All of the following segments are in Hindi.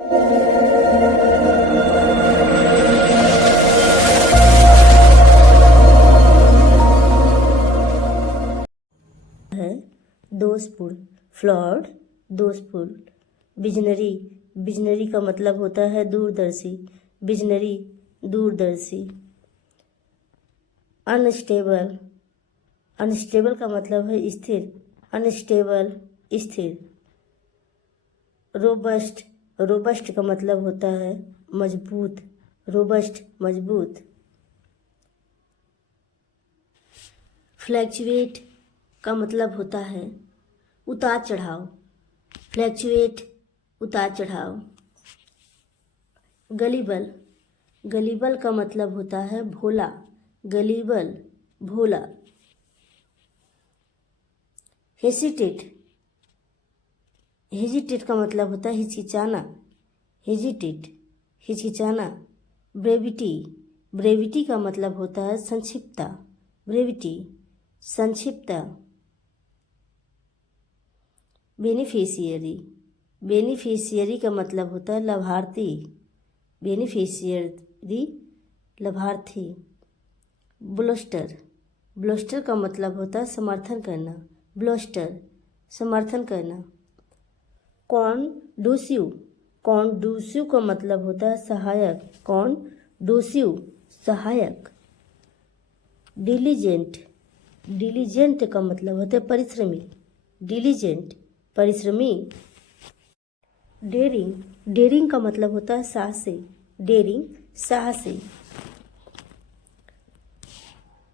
है दोषपूर्ण, फ्लॉड, दोषपूर्ण। विजनरी, विजनरी का मतलब होता है दूरदर्शी, विजनरी, दूरदर्शी। अनस्टेबल, अनस्टेबल का मतलब है स्थिर, अनस्टेबल, स्थिर। रोबस्ट, रोबस्ट का मतलब होता है मजबूत, रोबस्ट, मजबूत। फ्लैक्चुएट का मतलब होता है उतार चढ़ाव, फ्लैक्चुएट, उतार चढ़ाव। गलीबल, गलीबल का मतलब होता है भोला, गलीबल, भोला। हेसिटेट, हेजिटेट का मतलब होता है हिचकिचाना, हेजिटेट, हिचकिचाना। ब्रेविटी, ब्रेविटी का मतलब होता है संक्षिप्तता, ब्रेविटी, संक्षिप्तता। बेनिफिशियरी, बेनिफिशियरी का मतलब होता है लाभार्थी, बेनिफिशियरी, लाभार्थी। ब्लोस्टर, ब्लोस्टर का मतलब होता है समर्थन करना, ब्लोस्टर, समर्थन करना। कॉन्डुसिव, कॉन्डुसिव का मतलब होता है सहायक, कॉन्डुसिव, सहायक। डिलीजेंट, डिलीजेंट का मतलब होता है परिश्रमी, डिलीजेंट, परिश्रमी। डेरिंग, डेरिंग का मतलब होता है साहसी, डेरिंग, साहसी।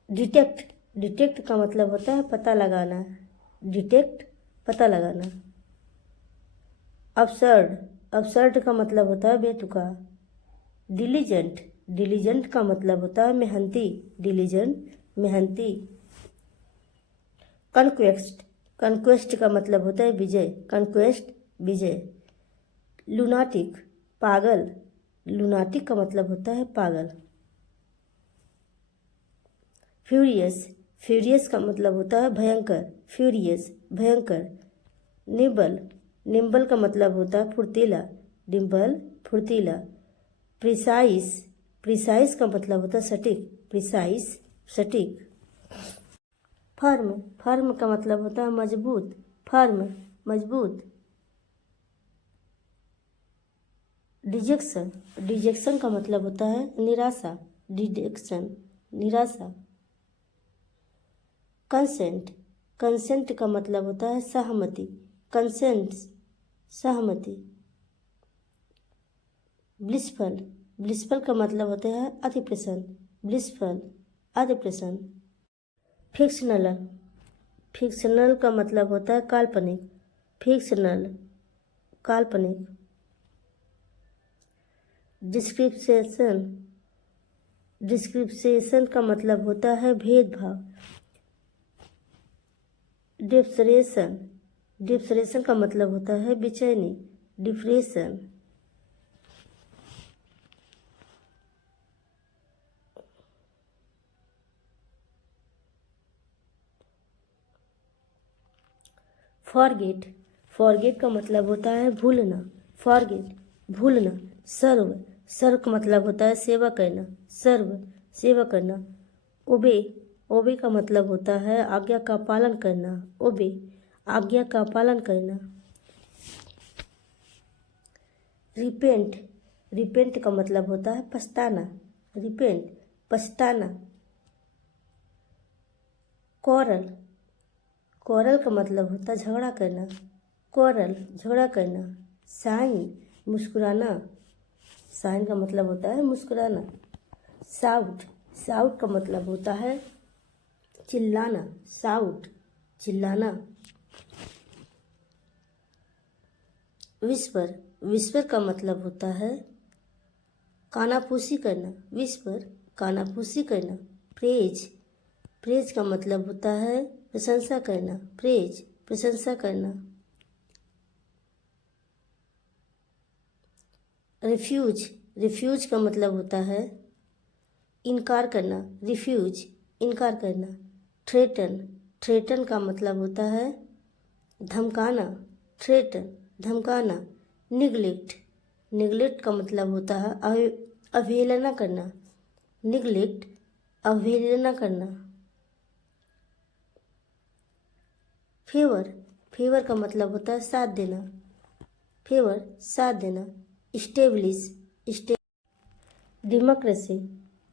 डिटेक्ट, डिटेक्ट का मतलब होता है पता लगाना, डिटेक्ट, पता लगाना। अबसर्ड, अबसर्ड का मतलब होता है बेतुका। डिलीजेंट, डिलीजेंट का मतलब होता है मेहनती, डिलीजेंट, मेहनती। कन्क्वेस्ट, कन्क्वेस्ट का मतलब होता है विजय, कन्क्वेस्ट, विजय। लुनाटिक, पागल, लुनाटिक का मतलब होता है पागल। फ्यूरियस, फ्यूरियस का मतलब होता है भयंकर, फ्यूरियस, भयंकर। निम्बल, निम्बल का मतलब होता है फुर्तीला, डिम्बल, फुर्तीला। प्रिसाइस, प्रिसाइस का मतलब होता है सटीक, प्रिसाइस, सटीक। फर्म, फर्म का मतलब होता है मजबूत, फर्म, मजबूत। डिजेक्शन, डिजेक्शन का मतलब होता है निराशा, डिजेक्शन, निराशा। कंसेंट, कंसेंट का मतलब होता है सहमति, कंसेंट, सहमति। ब्लिसफुल, ब्लिसफुल का मतलब होता है अति प्रसन्न, ब्लिसफुल, अति प्रसन्न। फिक्शनल, फिक्शनल का मतलब होता है काल्पनिक, फिक्शनल, काल्पनिक। डिस्क्रिप्शन, डिस्क्रिप्शन का मतलब होता है भेदभाव। डिप्रेशन, डिप्रेशन का मतलब होता है बेचैनी, डिप्रेशन। फॉरगेट, फॉरगेट का मतलब होता है भूलना, फॉरगेट, भूलना। सर्व, सर्व का मतलब होता है सेवा करना, सर्व, सेवा करना। ओबे, ओबे का मतलब होता है आज्ञा का पालन करना, ओबे, आज्ञा का पालन करना। रिपेंट, रिपेंट का मतलब होता है पछताना, रिपेंट, पछताना। कॉरल, कॉरल का मतलब होता है झगड़ा करना, कॉरल, झगड़ा करना। साइन, मुस्कुराना, साइन का मतलब होता है मुस्कुराना। साउट, साउट का मतलब होता है चिल्लाना, साउट, चिल्लाना। विस्पर, विस्पर का मतलब होता है कानाफूसी करना, विस्पर, कानाफूसी करना। प्रेज, प्रेज का मतलब होता है प्रशंसा करना, प्रेज, प्रशंसा करना। रिफ्यूज, रिफ्यूज का मतलब होता है इनकार करना, रिफ्यूज, इनकार करना। थ्रेटन, थ्रेटन का मतलब होता है धमकाना, थ्रेटन, धमकाना। निगलेक्ट, निगलेक्ट का मतलब होता है अवहेलना करना। निगलेक्ट, अवहेलना करना। फेवर, फेवर का मतलब होता है साथ देना। फेवर, साथ देना। स्टेब्लिश, डेमोक्रेसी,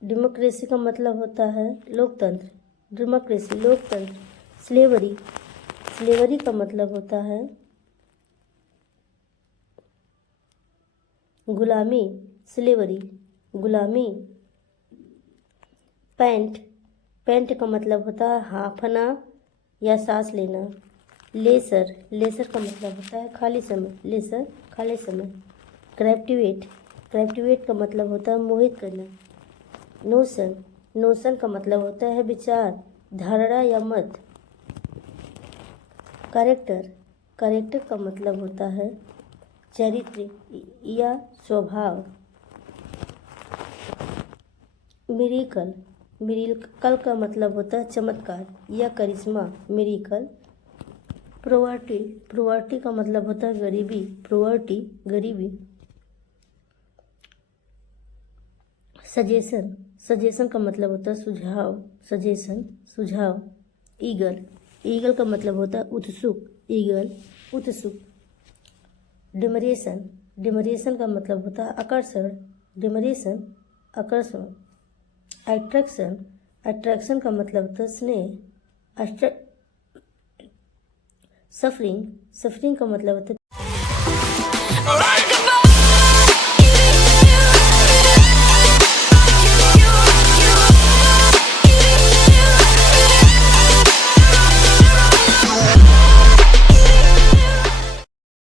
डेमोक्रेसी का मतलब होता है लोकतंत्र। डेमोक्रेसी, लोकतंत्र। स्लेवरी, स्लेवरी का मतलब होता है गुलामी। स्लेवरी, गुलामी। पैंट, पैंट का मतलब होता है हाँफना या सांस लेना। लेसर, लेसर का मतलब होता है खाली समय। लेसर, खाली समय। कैप्टिवेट, कैप्टिवेट का मतलब होता है मोहित करना। नोशन, नोशन का मतलब होता है विचार, धारणा या मत। कैरेक्टर, कैरेक्टर का मतलब होता है चरित्र या स्वभाव। मिरेकल, मिरेकल का मतलब होता है चमत्कार या करिश्मा। मिरेकल। प्रोवर्टी, प्रोवर्टी का मतलब होता है गरीबी। प्रोवर्टी, गरीबी। सजेशन, सजेशन का मतलब होता है सुझाव। सजेशन, सुझाव। ईगल, ईगल का मतलब होता है उत्सुक। ईगल, उत्सुक। डिमरेशन, डिमरेशन का मतलब होता है आकर्षण। डिमरेशन, आकर्षण। अट्रैक्शन, अट्रैक्शन का मतलब होता है स्नेह। सफरिंग, सफरिंग का मतलब होता है